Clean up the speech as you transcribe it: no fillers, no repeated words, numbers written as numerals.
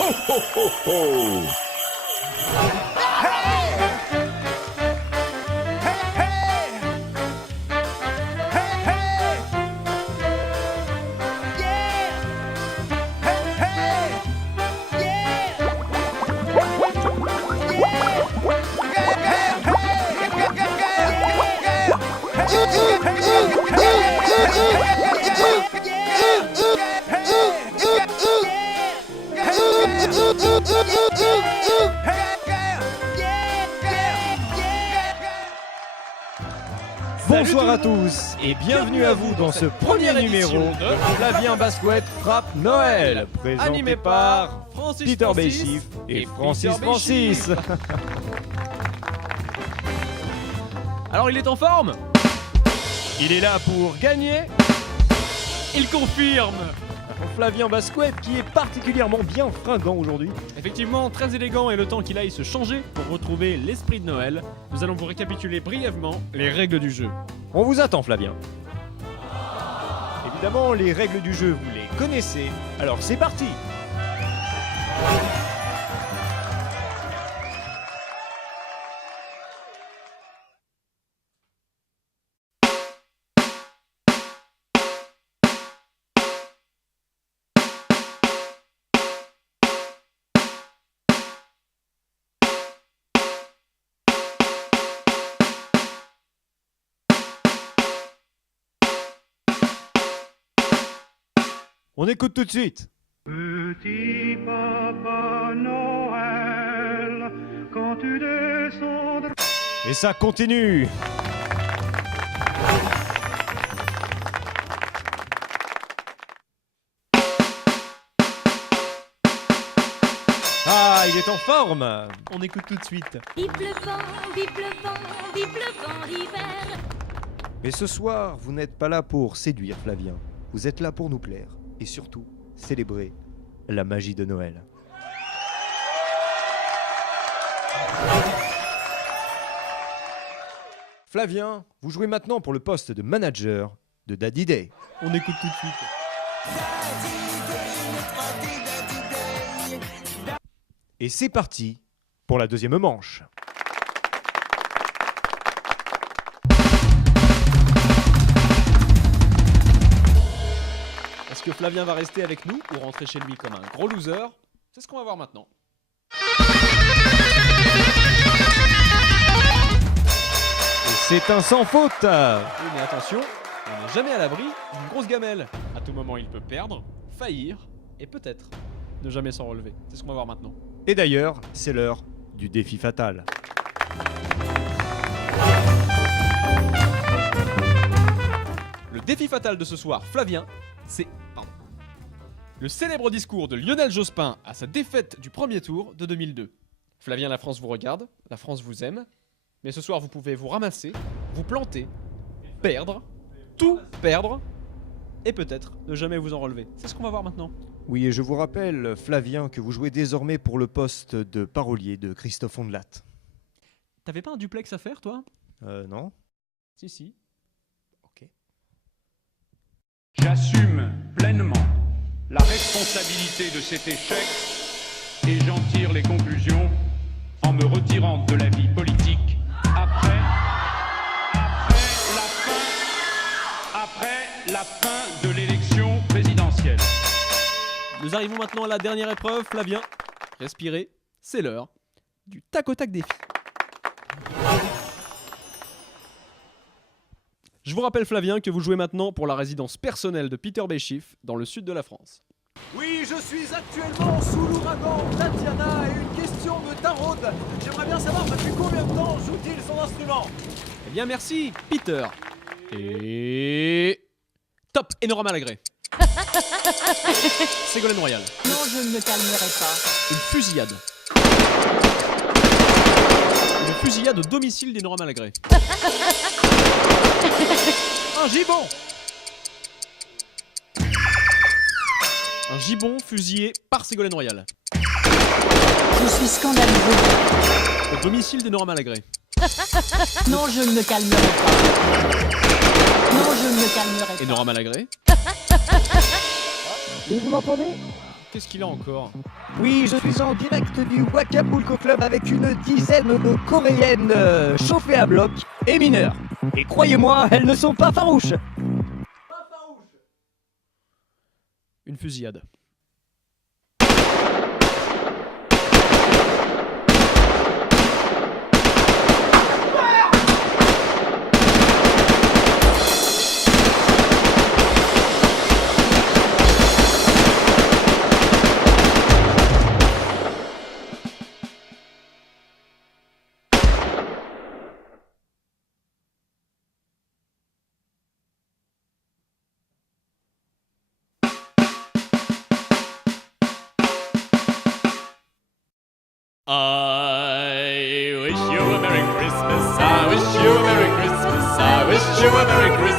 Ho ho ho ho! Bonsoir à tous et bienvenue à vous dans ce premier numéro de Flavien Basquette frappe Noël, présenté Animé par Francis Peter Francis Béchif et Francis Peter Francis. Alors il est en forme. Il est là pour gagner. Il confirme. Flavien Basquette qui est particulièrement bien fringant aujourd'hui. Effectivement, très élégant et le temps qu'il aille se changer pour retrouver l'esprit de Noël, nous allons vous récapituler brièvement les règles du jeu. On vous attend Flavien. Évidemment, les règles du jeu, vous les connaissez. Alors c'est parti. On écoute tout de suite. Petit Papa Noël, quand tu descendras... Et ça continue. Ah, il est en forme. On écoute tout de suite. Vive le vent, vive le vent, vive le vent d'hiver. Mais ce soir, vous n'êtes pas là pour séduire Flavien. Vous êtes là pour nous plaire. Et surtout, célébrer la magie de Noël. Flavien, vous jouez maintenant pour le poste de manager de Daddy Day. On écoute tout de suite. Et c'est parti pour la deuxième manche. Est-ce que Flavien va rester avec nous ou rentrer chez lui comme un gros loser? C'est ce qu'on va voir maintenant. Et c'est un sans faute. Oui, mais attention, on n'est jamais à l'abri d'une grosse gamelle. À tout moment, il peut perdre, faillir et peut-être ne jamais s'en relever. C'est ce qu'on va voir maintenant. Et d'ailleurs, c'est l'heure du défi fatal. Le défi fatal de ce soir, Flavien, c'est le célèbre discours de Lionel Jospin à sa défaite du premier tour de 2002. Flavien, la France vous regarde, la France vous aime, mais ce soir vous pouvez vous ramasser, vous planter, perdre, tout perdre, et peut-être ne jamais vous en relever. C'est ce qu'on va voir maintenant. Oui, et je vous rappelle, Flavien, que vous jouez désormais pour le poste de parolier de Christophe Ondelat. T'avais pas un duplex à faire, toi? Non. Si. Ok. J'assume pleinement la responsabilité de cet échec et j'en tire les conclusions en me retirant de la vie politique après la fin de l'élection présidentielle. Nous arrivons maintenant à la dernière épreuve, Flavien. Respirez, c'est l'heure du tac au tac défi. Je vous rappelle, Flavien, que vous jouez maintenant pour la résidence personnelle de Peter Béchif dans le sud de la France. Oui, je suis actuellement sous l'ouragan Tatiana et une question me taraude. J'aimerais bien savoir depuis combien de temps joue-t-il son instrument? Eh bien, merci, Peter. Et... Top, Enora Malagré. Ségolène Royal. Non, je ne me calmerai pas. Une fusillade. Une fusillade au domicile d'Enora Malagré. Un gibon. Un gibon fusillé par Ségolène Royal. Je suis scandalisé. Au domicile d'Enora Malagré. Non, je ne me calmerai pas. Non, je ne me calmerai pas. Enora Malagré. Vous m'entendez? Qu'est-ce qu'il a encore? Oui, je suis en direct du Wakapulco Club avec une dizaine de Coréennes chauffées à bloc et mineures. Et croyez-moi, elles ne sont pas farouches. Une fusillade. I wish you a Merry Christmas. I wish you a Merry Christmas. I wish you a Merry Christmas.